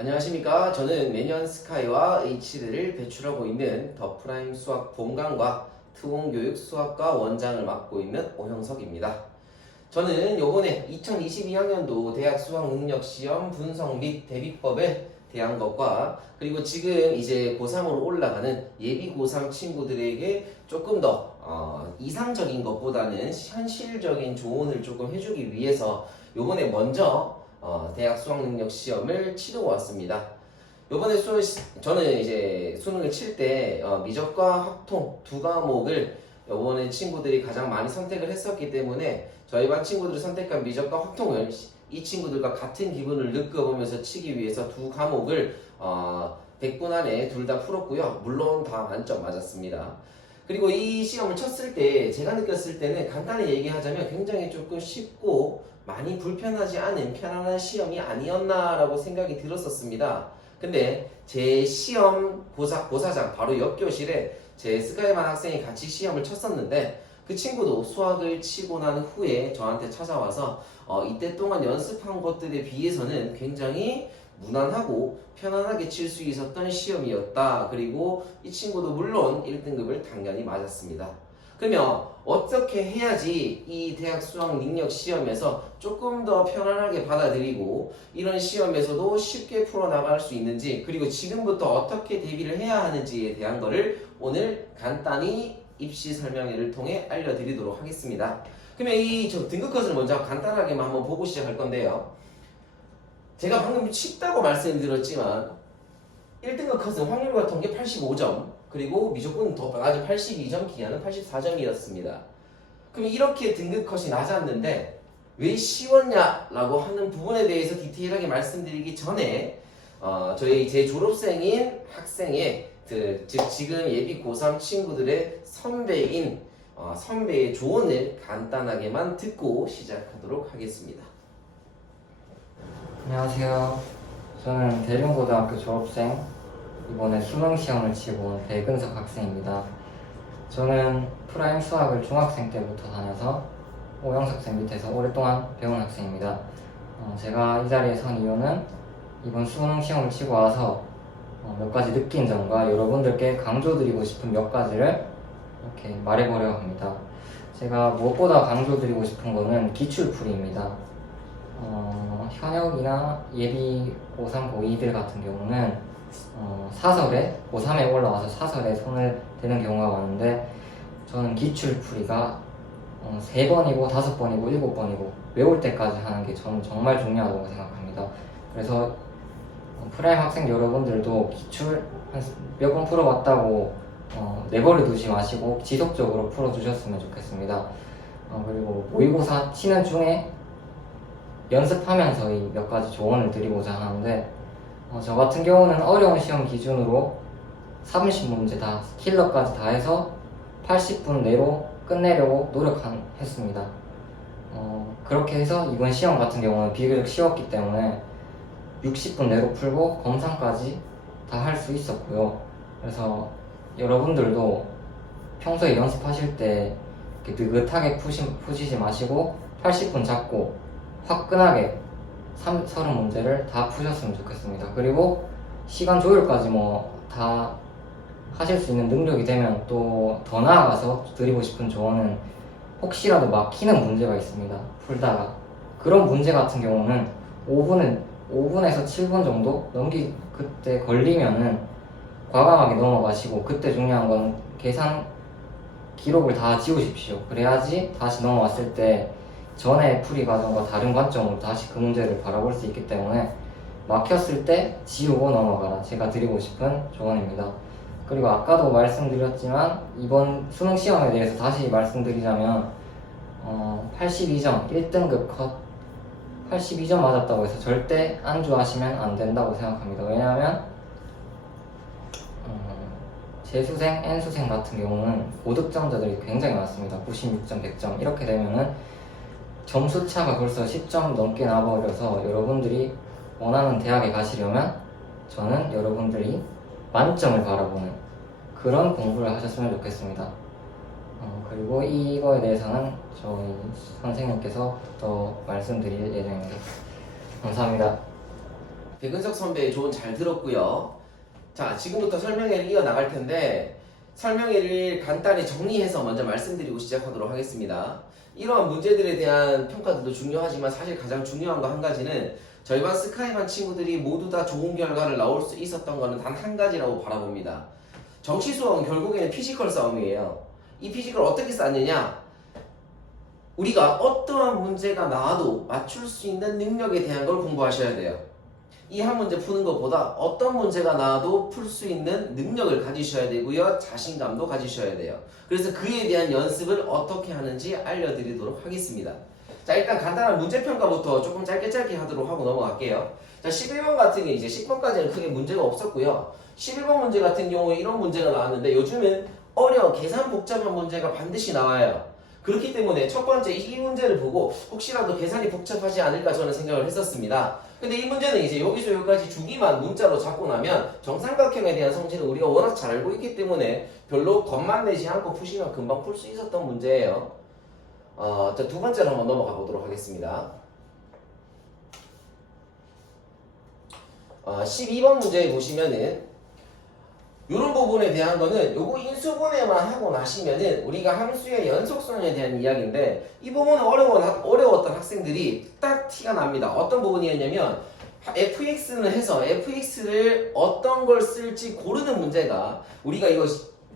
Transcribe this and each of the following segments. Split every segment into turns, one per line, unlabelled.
안녕하십니까. 저는 매년 스카이와 H를 배출하고 있는 더 프라임 수학 본강과 트온교육 수학과 원장을 맡고 있는 오형석입니다. 저는 요번에 2022학년도 대학 수학 능력 시험 분석 및 대비법에 대한 것과 그리고 지금 이제 고3으로 올라가는 예비 고3 친구들에게 조금 더 어, 이상적인 것보다는 현실적인 조언을 조금 해주기 위해서 요번에 먼저 어, 대학 수학 능력 시험을 치르고 왔습니다. 요번에 수, 저는 이제 수능을 칠때 어, 미적과 확통 두 과목을 요번에 친구들이 가장 많이 선택을 했었기 때문에 저희 반 친구들이 선택한 미적과 확통을 이 친구들과 같은 기분을 느껴보면서 치기 위해서 두 과목을 어, 100분 안에 둘 다 풀었고요. 물론 다 만점 맞았습니다. 그리고 이 시험을 쳤을 때 제가 느꼈을 때는 간단히 얘기하자면 굉장히 조금 쉽고 많이 불편하지 않은 편안한 시험이 아니었나라고 생각이 들었었습니다. 근데 제 시험 고사, 고사장 바로 옆 교실에 제 스카이반 학생이 같이 시험을 쳤었는데 그 친구도 수학을 치고 난 후에 저한테 찾아와서 어, 이때 동안 연습한 것들에 비해서는 굉장히 무난하고 편안하게 칠 수 있었던 시험이었다. 그리고 이 친구도 물론 1등급을 당연히 맞았습니다. 그러면 어떻게 해야지 이 대학 수학 능력 시험에서 조금 더 편안하게 받아들이고 이런 시험에서도 쉽게 풀어나갈 수 있는지 그리고 지금부터 어떻게 대비를 해야 하는지에 대한 거를 오늘 간단히 입시 설명회를 통해 알려드리도록 하겠습니다. 그러면 이 저 등급 컷을 먼저 간단하게만 한번 보고 시작할 건데요. 제가 방금 쉽다고 말씀드렸지만 1등급 컷은 확률과 통계 85점 그리고 미적분 더 낮은 82점 기하는 84점이었습니다. 그럼 이렇게 등급 컷이 낮았는데 왜 쉬웠냐라고 하는 부분에 대해서 디테일하게 말씀드리기 전에 어, 저희 제 졸업생인 학생의 그, 즉 지금 예비 고3 친구들의 선배인 어, 선배의 조언을 간단하게만 듣고 시작하도록 하겠습니다.
안녕하세요. 저는 대륜고등학교 졸업생 이번에 수능 시험을 치고 온 백은석 학생입니다. 저는 프라임 수학을 중학생 때부터 다녀서 오영석 쌤 밑에서 오랫동안 배운 학생입니다. 어, 제가 이 자리에 선 이유는 이번 수능 시험을 치고 와서 어, 몇 가지 느낀 점과 여러분들께 강조드리고 싶은 몇 가지를 이렇게 말해보려고 합니다. 제가 무엇보다 강조드리고 싶은 거는 기출풀이입니다. 어, 현역이나 예비 고3, 고2들 같은 경우는 어, 사설에 고3에 올라와서 사설에 손을 대는 경우가 많은데 저는 기출풀이가 어, 3번이고 5번이고 7번이고 외울 때까지 하는 게 저는 정말 중요하다고 생각합니다. 그래서 어, 프라임 학생 여러분들도 기출 한몇번 풀어봤다고 어, 내버려 두지 마시고 지속적으로 풀어주셨으면 좋겠습니다. 어, 그리고 모의고사 치는 중에 연습하면서 이 몇 가지 조언을 드리고자 하는데 어, 저 같은 경우는 어려운 시험 기준으로 30문제 다 킬러까지 다 해서 80분 내로 끝내려고 노력했습니다. 어, 그렇게 해서 이번 시험 같은 경우는 비교적 쉬웠기 때문에 60분 내로 풀고 검상까지 다 할 수 있었고요. 그래서 여러분들도 평소에 연습하실 때 느긋하게 푸시, 푸시지 마시고 80분 잡고 화끈하게 3, 30문제를 다 푸셨으면 좋겠습니다. 그리고 시간 조율까지 뭐 다 하실 수 있는 능력이 되면 또 더 나아가서 드리고 싶은 조언은 혹시라도 막히는 문제가 있습니다. 풀다가 그런 문제 같은 경우는 5분은 5분에서 7분 정도 넘기 그때 걸리면은 과감하게 넘어가시고 그때 중요한 건 계산 기록을 다 지우십시오. 그래야지 다시 넘어왔을 때 전에 풀이 과정과 다른 관점으로 다시 그 문제를 바라볼 수 있기 때문에 막혔을 때 지우고 넘어가라. 제가 드리고 싶은 조언입니다. 그리고 아까도 말씀드렸지만 이번 수능 시험에 대해서 다시 말씀드리자면 어, 82점 1등급 컷 82점 맞았다고 해서 절대 안주하시면 안 된다고 생각합니다. 왜냐하면 어, 재수생, N수생 같은 경우는 고득점자들이 굉장히 많습니다. 96점, 100점 이렇게 되면은 점수 차가 벌써 10점 넘게 나버려서 여러분들이 원하는 대학에 가시려면 저는 여러분들이 만점을 바라보는 그런 공부를 하셨으면 좋겠습니다. 어, 그리고 이거에 대해서는 저희 선생님께서 더 말씀드릴 예정입니다. 감사합니다.
백은석 선배의 조언 잘 들었고요. 자, 지금부터 설명회를 이어나갈 텐데 설명회를 간단히 정리해서 먼저 말씀드리고 시작하도록 하겠습니다. 이러한 문제들에 대한 평가들도 중요하지만 사실 가장 중요한 거 한 가지는 저희 반 스카이반 친구들이 모두 다 좋은 결과를 나올 수 있었던 거는 단 한 가지라고 바라봅니다. 정치 수학은 결국에는 피지컬 싸움이에요. 이 피지컬 어떻게 쌓느냐? 우리가 어떠한 문제가 나와도 맞출 수 있는 능력에 대한 걸 공부하셔야 돼요. 이 한 문제 푸는 것보다 어떤 문제가 나와도 풀 수 있는 능력을 가지셔야 되고요. 자신감도 가지셔야 돼요. 그래서 그에 대한 연습을 어떻게 하는지 알려드리도록 하겠습니다. 자, 일단 간단한 문제 평가부터 조금 짧게 짧게 하도록 하고 넘어갈게요. 자, 11번 같은 게 이제 10번까지는 크게 문제가 없었고요. 11번 문제 같은 경우에 이런 문제가 나왔는데 요즘은 어려운 계산 복잡한 문제가 반드시 나와요. 그렇기 때문에 첫 번째 이 문제를 보고 혹시라도 계산이 복잡하지 않을까 저는 생각을 했었습니다. 근데 이 문제는 이제 여기서 여기까지 주기만 문자로 잡고 나면 정삼각형에 대한 성질은 우리가 워낙 잘 알고 있기 때문에 별로 겁만 내지 않고 푸시면 금방 풀 수 있었던 문제예요. 어, 자, 두 번째로 한번 넘어가 보도록 하겠습니다. 어, 12번 문제에 보시면은 이런 부분에 대한 거는 요거 인수분해만 하고 나시면은 우리가 함수의 연속성에 대한 이야기인데 이 부분은 어려운, 학- 어려웠던 학생들이 딱 티가 납니다. 어떤 부분이었냐면 fx는 해서 fx를 어떤 걸 쓸지 고르는 문제가 우리가 이거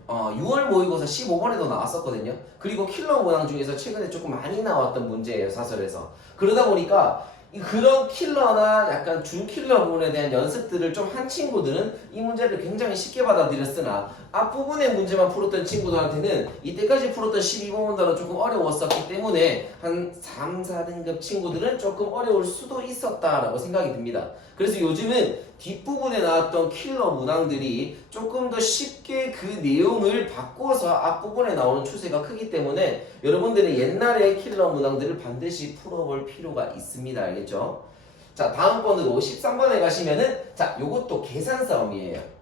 어, 6월 모의고사 15번에도 나왔었거든요. 그리고 킬러 모양 중에서 최근에 조금 많이 나왔던 문제예요, 사설에서. 그러다 보니까 이 그런 킬러나 약간 준킬러 부분에 대한 연습들을 좀 한 친구들은 이 문제를 굉장히 쉽게 받아들였으나 앞부분의 문제만 풀었던 친구들한테는 이때까지 풀었던 12번보다는 조금 어려웠었기 때문에 한 3, 4등급 친구들은 조금 어려울 수도 있었다라고 생각이 듭니다. 그래서 요즘은 뒷부분에 나왔던 킬러 문항들이 조금 더 쉽게 그 내용을 바꿔서 앞부분에 나오는 추세가 크기 때문에 여러분들은 옛날의 킬러 문항들을 반드시 풀어볼 필요가 있습니다. 알겠죠? 자, 다음번으로 13번에 가시면은 자, 요것도 계산 싸움이에요.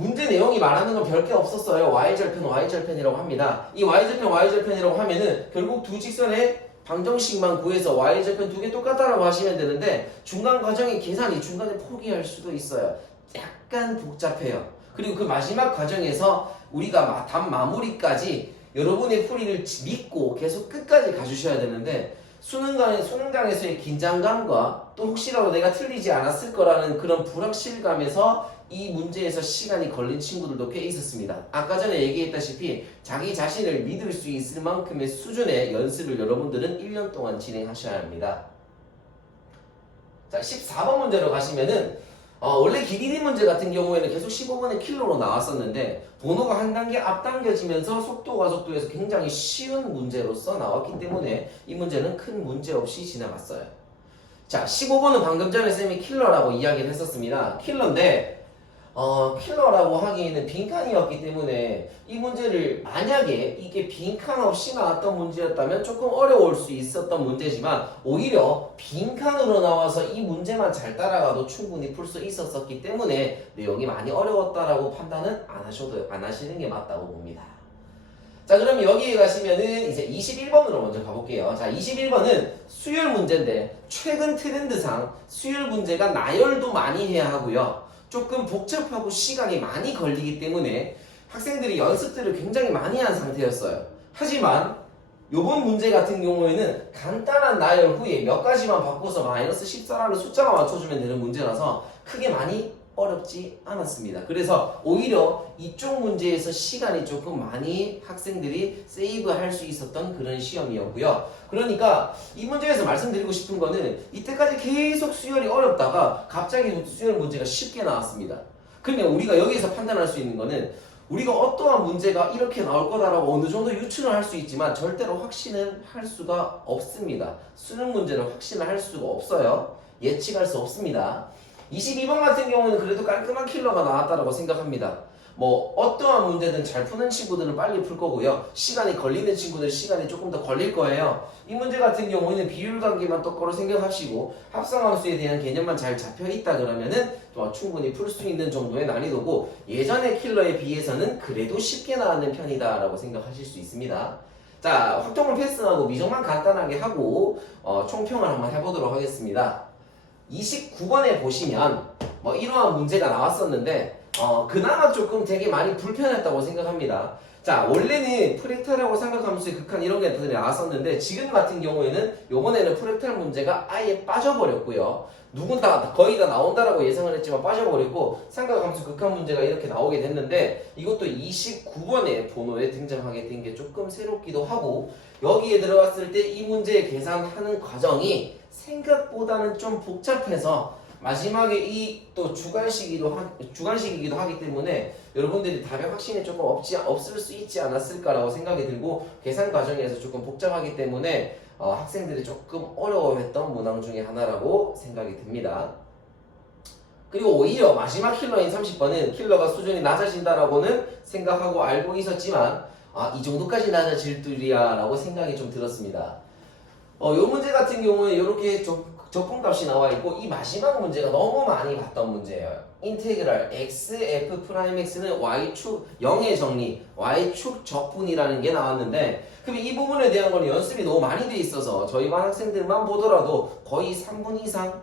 문제 내용이 말하는 건 별게 없었어요. y절편, y절편이라고 합니다. 이 y절편, y절편이라고 하면은 결국 두 직선의 방정식만 구해서 y절편 두 개 똑같다라고 하시면 되는데 중간 과정의 계산이 중간에 포기할 수도 있어요. 약간 복잡해요. 그리고 그 마지막 과정에서 우리가 마- 답 마무리까지 여러분의 풀이를 믿고 계속 끝까지 가주셔야 되는데 수능장, 수능장에서의 긴장감과 또 혹시라도 내가 틀리지 않았을 거라는 그런 불확실감에서 이 문제에서 시간이 걸린 친구들도 꽤 있었습니다. 아까 전에 얘기했다시피 자기 자신을 믿을 수 있을 만큼의 수준의 연습을 여러분들은 1년 동안 진행하셔야 합니다. 자, 14번 문제로 가시면은 어, 원래 길이리 문제 같은 경우에는 계속 15번의 킬로로 나왔었는데 번호가 한 단계 앞당겨지면서 속도가 속도에서 굉장히 쉬운 문제로서 나왔기 때문에 이 문제는 큰 문제 없이 지나갔어요. 자, 15번은 방금 전에 쌤이 킬러라고 이야기를 했었습니다. 킬러인데 어, 킬러라고 하기에는 빈칸이었기 때문에 이 문제를 만약에 이게 빈칸 없이 나왔던 문제였다면 조금 어려울 수 있었던 문제지만 오히려 빈칸으로 나와서 이 문제만 잘 따라가도 충분히 풀 수 있었었기 때문에 내용이 많이 어려웠다라고 판단은 안 하셔도 안 하시는 게 맞다고 봅니다. 자, 그럼 여기에 가시면은 이제 21번으로 먼저 가볼게요. 자, 21번은 수열 문제인데 최근 트렌드상 수열 문제가 나열도 많이 해야 하고요. 조금 복잡하고 시간이 많이 걸리기 때문에 학생들이 연습들을 굉장히 많이 한 상태였어요. 하지만 요번 문제 같은 경우에는 간단한 나열 후에 몇 가지만 바꿔서 마이너스 14라는 숫자만 맞춰주면 되는 문제라서 크게 많이 어렵지 않았습니다. 그래서 오히려 이쪽 문제에서 시간이 조금 많이 학생들이 세이브 할 수 있었던 그런 시험이었고요. 그러니까 이 문제에서 말씀드리고 싶은 거는 이때까지 계속 수열이 어렵다가 갑자기 수열 문제가 쉽게 나왔습니다. 그러면 우리가 여기에서 판단할 수 있는 거는 우리가 어떠한 문제가 이렇게 나올 거다라고 어느 정도 유추를 할수 있지만 절대로 확신은 할 수가 없습니다. 수능 문제는 확신을 할 수가 없어요. 예측할 수 없습니다. 22번 같은 경우는 그래도 깔끔한 킬러가 나왔다라고 생각합니다. 뭐 어떠한 문제든 잘 푸는 친구들은 빨리 풀 거고요. 시간이 걸리는 친구들은 시간이 조금 더 걸릴 거예요. 이 문제 같은 경우에는 비율 관계만 똑바로 생각하시고 합성함수에 대한 개념만 잘 잡혀 있다 그러면은 어, 충분히 풀 수 있는 정도의 난이도고 예전의 킬러에 비해서는 그래도 쉽게 나왔는 편이다라고 생각하실 수 있습니다. 자, 확정을 패스하고 미정만 간단하게 하고 어, 총평을 한번 해보도록 하겠습니다. 29번에 보시면 뭐 이러한 문제가 나왔었는데 어, 그나마 조금 되게 많이 불편했다고 생각합니다. 자 원래는 프랙탈하고 삼각함수의 극한 이런 게 나왔었는데 지금 같은 경우에는 요번에는 프랙탈 문제가 아예 빠져버렸고요. 누군 다 거의 다 나온다라고 예상을 했지만 빠져버렸고 삼각함수 극한 문제가 이렇게 나오게 됐는데 이것도 29번의 번호에 등장하게 된 게 조금 새롭기도 하고 여기에 들어갔을 때 이 문제 계산하는 과정이 생각보다는 좀 복잡해서 마지막에 이 또 주관식이기도 하, 주관식이기도 하기 때문에 여러분들이 답의 확신이 조금 없지 없을 수 있지 않았을까라고 생각이 들고 계산 과정에서 조금 복잡하기 때문에 어, 학생들이 조금 어려워했던 문항 중에 하나라고 생각이 듭니다. 그리고 오히려 마지막 킬러인 30번은 킬러가 수준이 낮아진다라고는 생각하고 알고 있었지만 아, 이 정도까지 낮아질 줄이야 라고 생각이 좀 들었습니다. 어, 요 문제 같은 경우에 이렇게 적분값이 나와 있고 이 마지막 문제가 너무 많이 봤던 문제예요. 인테그랄 x f 프라임 x는 y축 0의 정리 y축 적분이라는 게 나왔는데 그럼 이 부분에 대한 거는 연습이 너무 많이 돼 있어서 저희 반 학생들만 보더라도 거의 3분 이상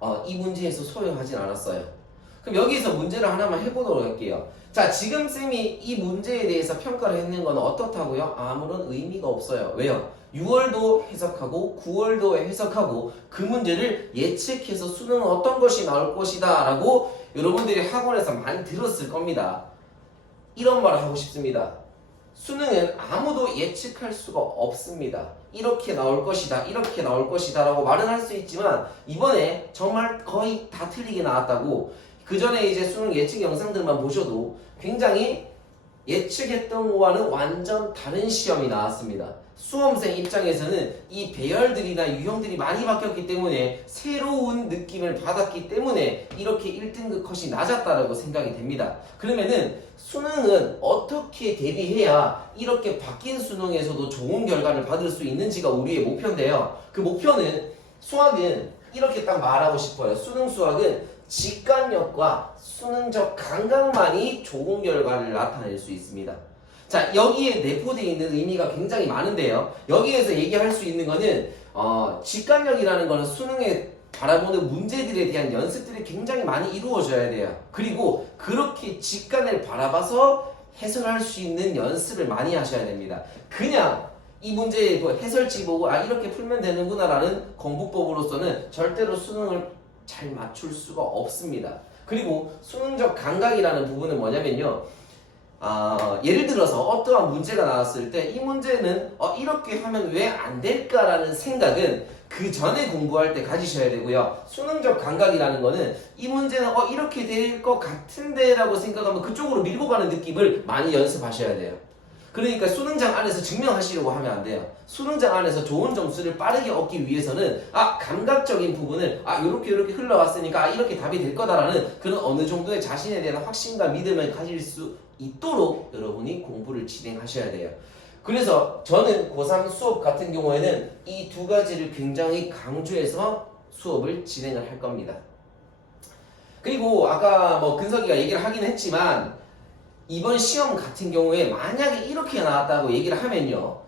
어, 이 문제에서 소요하진 않았어요. 그럼 여기서 문제를 하나만 해보도록 할게요. 자, 지금 쌤이 이 문제에 대해서 평가를 했는 건 어떻다고요? 아무런 의미가 없어요. 왜요? 6월도 해석하고 9월도 해석하고 그 문제를 예측해서 수능은 어떤 것이 나올 것이다 라고 여러분들이 학원에서 많이 들었을 겁니다. 이런 말을 하고 싶습니다. 수능은 아무도 예측할 수가 없습니다. 이렇게 나올 것이다, 이렇게 나올 것이다 라고 말은 할 수 있지만 이번에 정말 거의 다 틀리게 나왔다고 그 전에 이제 수능 예측 영상들만 보셔도 굉장히 예측했던 거와는 완전 다른 시험이 나왔습니다. 수험생 입장에서는 이 배열들이나 유형들이 많이 바뀌었기 때문에 새로운 느낌을 받았기 때문에 이렇게 1등급 컷이 낮았다라고 생각이 됩니다. 그러면은 수능은 어떻게 대비해야 이렇게 바뀐 수능에서도 좋은 결과를 받을 수 있는지가 우리의 목표인데요. 그 목표는 수학은 이렇게 딱 말하고 싶어요. 수능 수학은 직관력과 수능적 감각만이 좋은 결과를 나타낼 수 있습니다. 자, 여기에 내포되어 있는 의미가 굉장히 많은데요. 여기에서 얘기할 수 있는 거는, 어, 직관력이라는 거는 수능에 바라보는 문제들에 대한 연습들이 굉장히 많이 이루어져야 돼요. 그리고 그렇게 직관을 바라봐서 해석할 수 있는 연습을 많이 하셔야 됩니다. 그냥 이 문제의 그 해설지 보고 아 이렇게 풀면 되는구나라는 공부법으로서는 절대로 수능을 잘 맞출 수가 없습니다. 그리고 수능적 감각이라는 부분은 뭐냐면요. 아, 예를 들어서 어떠한 문제가 나왔을 때 이 문제는 어, 이렇게 하면 왜 안 될까라는 생각은 그 전에 공부할 때 가지셔야 되고요. 수능적 감각이라는 거는 이 문제는 어, 이렇게 될 것 같은데 라고 생각하면 그쪽으로 밀고 가는 느낌을 많이 연습하셔야 돼요. 그러니까 수능장 안에서 증명하시려고 하면 안 돼요. 수능장 안에서 좋은 점수를 빠르게 얻기 위해서는 아 감각적인 부분을 아 이렇게 이렇게 흘러왔으니까 아 이렇게 답이 될 거다라는 그런 어느 정도의 자신에 대한 확신과 믿음을 가질 수 있도록 여러분이 공부를 진행하셔야 돼요. 그래서 저는 고3 수업 같은 경우에는 이 두 가지를 굉장히 강조해서 수업을 진행을 할 겁니다. 그리고 아까 뭐 근석이가 얘기를 하긴 했지만 이번 시험 같은 경우에 만약에 이렇게 나왔다고 얘기를 하면요.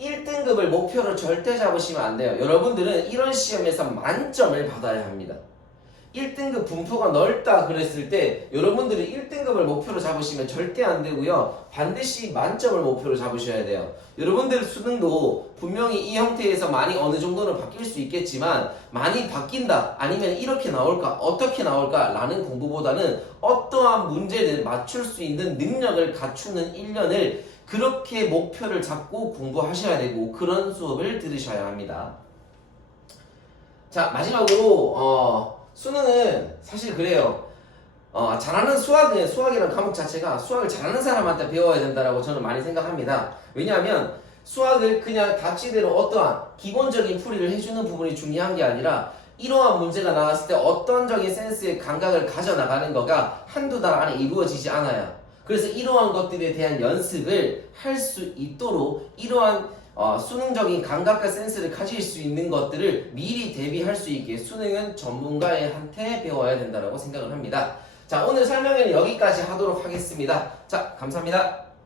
1등급을 목표로 절대 잡으시면 안 돼요. 여러분들은 이런 시험에서 만점을 받아야 합니다. 1등급 분포가 넓다 그랬을 때 여러분들이 1등급을 목표로 잡으시면 절대 안 되고요. 반드시 만점을 목표로 잡으셔야 돼요. 여러분들 수능도 분명히 이 형태에서 많이 어느 정도는 바뀔 수 있겠지만 많이 바뀐다 아니면 이렇게 나올까 어떻게 나올까 라는 공부보다는 어떠한 문제를 맞출 수 있는 능력을 갖추는 1년을 그렇게 목표를 잡고 공부하셔야 되고 그런 수업을 들으셔야 합니다. 자 마지막으로 어, 수능은 사실 그래요. 어, 잘하는 수학은 수학이라는 과목 자체가 수학을 잘하는 사람한테 배워야 된다라고 저는 많이 생각합니다. 왜냐하면 수학을 그냥 답지대로 어떠한 기본적인 풀이를 해주는 부분이 중요한 게 아니라 이러한 문제가 나왔을 때 어떤적인 센스의 감각을 가져나가는 거가 한두 달 안에 이루어지지 않아요. 그래서 이러한 것들에 대한 연습을 할 수 있도록 이러한 어, 수능적인 감각과 센스를 가질 수 있는 것들을 미리 대비할 수 있게 수능은 전문가의 한테 배워야 된다고 생각을 합니다. 자, 오늘 설명회는 여기까지 하도록 하겠습니다. 자, 감사합니다.